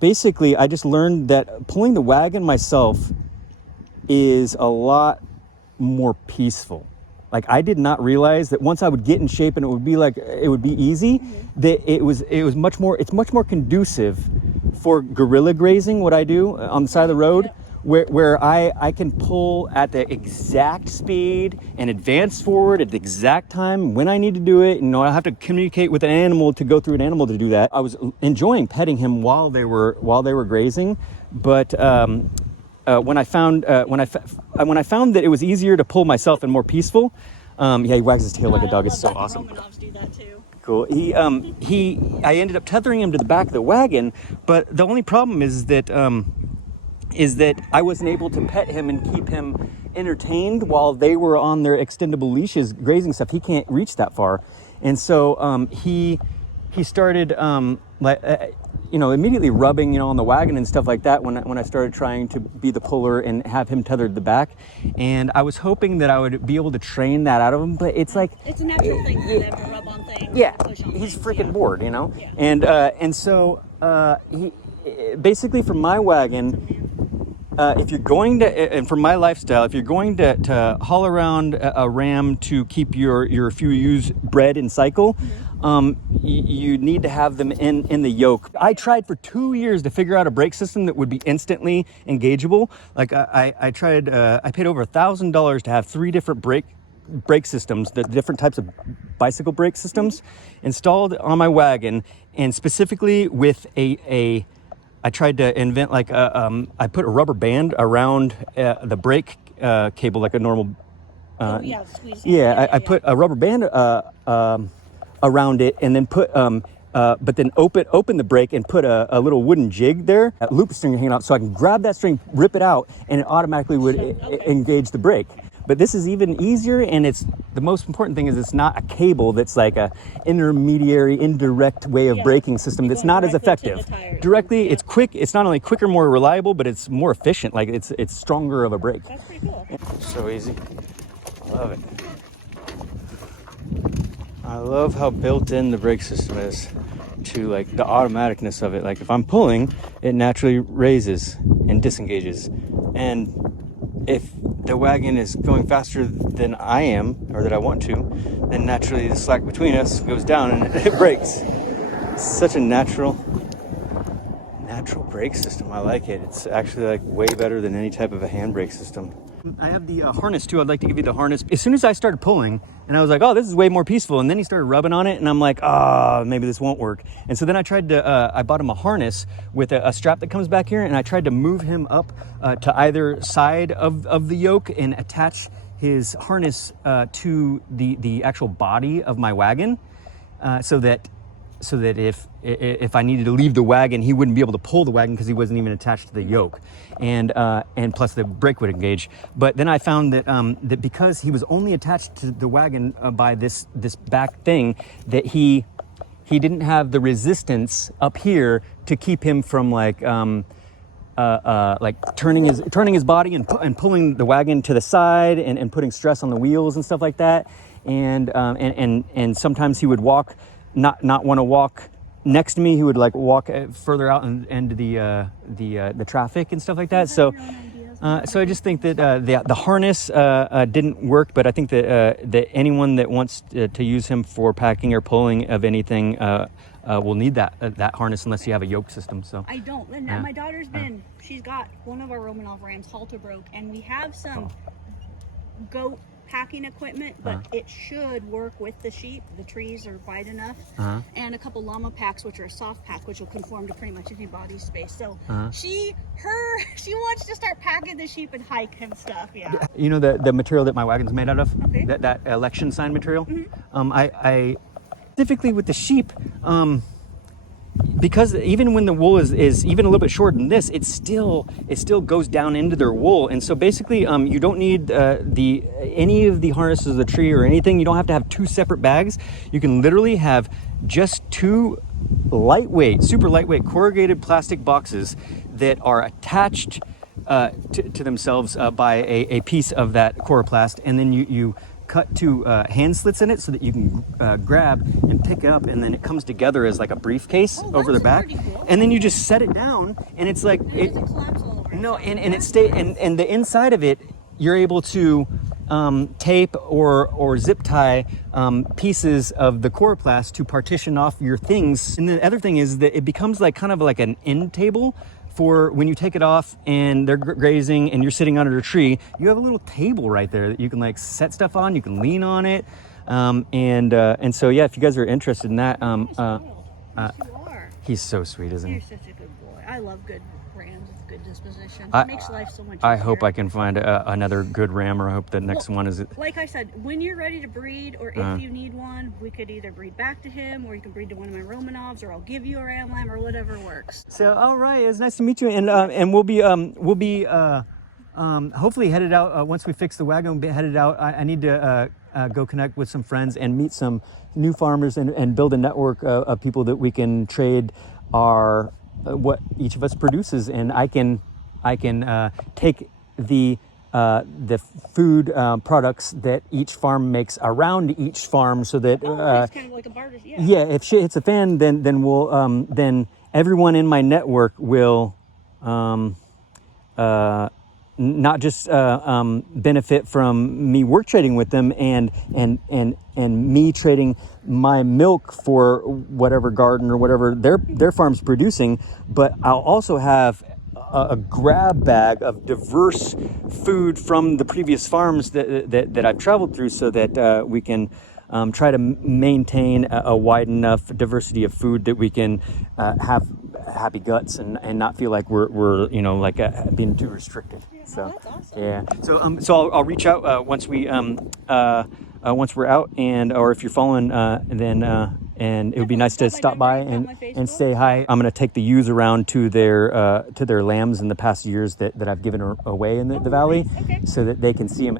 Basically, I just learned that pulling the wagon myself is a lot more peaceful. Like, I did not realize that once I would get in shape and it would be easy, that it's much more conducive for guerrilla grazing, what I do on the side of the road, where I can pull at the exact speed and advance forward at the exact time when I need to do it. I have to communicate with an animal to go through an animal to do that. I was enjoying petting him while they were grazing, but when I found that it was easier to pull myself and more peaceful, he wags his tail like a dog. It's so awesome. Romanovs do that too. Cool. I ended up tethering him to the back of the wagon, but the only problem is that I wasn't able to pet him and keep him entertained while they were on their extendable leashes grazing stuff. He can't reach that far, and so he started immediately rubbing on the wagon and stuff like that when I started trying to be the puller and have him tethered to the back. And I was hoping that I would be able to train that out of him, but it's like it's a natural thing for them to rub on things. Yeah, he's freaking bored, Yeah. and so he basically, from my wagon, if you're going to, and from my lifestyle, if you're going to haul around a ram to keep your few ewes bred and cycle, you need to have them in the yoke. I tried for 2 years to figure out a brake system that would be instantly engageable. Like I tried, I paid over $1,000 to have 3 different brake systems, the different types of bicycle brake systems installed on my wagon, and specifically with I tried to invent I put a rubber band around the brake cable like a normal. I put a rubber band around it, and then but then open the brake and put a little wooden jig there, a loop string hanging out, so I can grab that string, rip it out, and it automatically would engage the brake. But this is even easier, and it's the most important thing is it's not a cable that's like a intermediary, indirect way of braking system that's not as effective. Directly, it's quick. It's not only quicker, more reliable, but it's more efficient. Like it's stronger of a brake. That's pretty cool. So easy. Love it. I love how built in the brake system is to like the automaticness of it. Like if I'm pulling, it naturally raises and disengages, and if the wagon is going faster than I am, or that I want to, then naturally the slack between us goes down and it brakes. It's such a natural brake system. I like it. It's actually like way better than any type of a handbrake system. I have the harness too. I'd like to give you the harness. As soon as I started pulling, and I was like, oh, this is way more peaceful. And then he started rubbing on it, and I'm like, maybe this won't work. And so then I tried to, I bought him a harness with a strap that comes back here, and I tried to move him up to either side of the yoke and attach his harness to the actual body of my wagon, so that if I needed to leave the wagon, he wouldn't be able to pull the wagon because he wasn't even attached to the yoke, and plus the brake would engage. But then I found that because he was only attached to the wagon by this back thing, that he didn't have the resistance up here to keep him from like turning his body and pulling the wagon to the side and putting stress on the wheels and stuff like that, and sometimes he would not want to walk next to me. He would like walk further out into the traffic and stuff like that. So I just think that the harness didn't work, but I think that anyone that wants to use him for packing or pulling of anything will need that harness unless you have a yoke system. So I don't. And my daughter's she's got one of our Romanov rams halter broke, and we have some goat packing equipment, but it should work with the sheep. The trees are wide enough, and a couple llama packs, which are a soft pack, which will conform to pretty much any body space. So she wants to start packing the sheep and hike and stuff. Yeah. You know the material that my wagon's made out of, okay. that election sign material. I specifically with the sheep, because even when the wool is even a little bit shorter than this, it still goes down into their wool. And so basically you don't need any of the harnesses of the tree or anything. You don't have to have 2 separate bags. You can literally have just 2 super lightweight corrugated plastic boxes that are attached to themselves by a piece of that coroplast, and then you cut to hand slits in it so that you can grab and pick it up, and then it comes together as like a briefcase over the back. Cool. And then you just set it down, and it's like It doesn't collapse all over. no, and it stay and the inside of it, you're able to tape or zip tie pieces of the coroplast to partition off your things. And the other thing is that it becomes like kind of like an end table for when you take it off and they're grazing and you're sitting under a tree. You have a little table right there that you can like set stuff on. You can lean on it, and so yeah, if you guys are interested in that, Yes, you are. he's so sweet, isn't You're he? such a good boy. I love good rams with good disposition. I- It makes life so much easier. I hope I can find another good ram, or I hope the next one is. Like I said, when you're ready to breed, or if you need one, we could either breed back to him, or you can breed to one of my Romanovs, or I'll give you a ram lamb, or whatever works. So, all right, it's nice to meet you, and we'll be hopefully headed out once we fix the wagon. We'll be headed out. I need to go connect with some friends and meet some new farmers and build a network of people that we can trade our what each of us produces, and I can take the food products that each farm makes around each farm, so that It's kind of like a barter. Yeah. yeah, if shit hits a fan, then we'll then everyone in my network will not just benefit from me work trading with them and me trading my milk for whatever garden or whatever their farm's producing, but I'll also have a grab bag of diverse food from the previous farms that I've traveled through, so that we can try to maintain a wide enough diversity of food that we can have happy guts and not feel like we're like being too restricted. So that's awesome. yeah. So I'll reach out once we once we're out, or if you're following, then and it would be nice to stop by and say hi. I'm gonna take the ewes around to their lambs in the past years that I've given away in the valley, Okay. so that they can see them.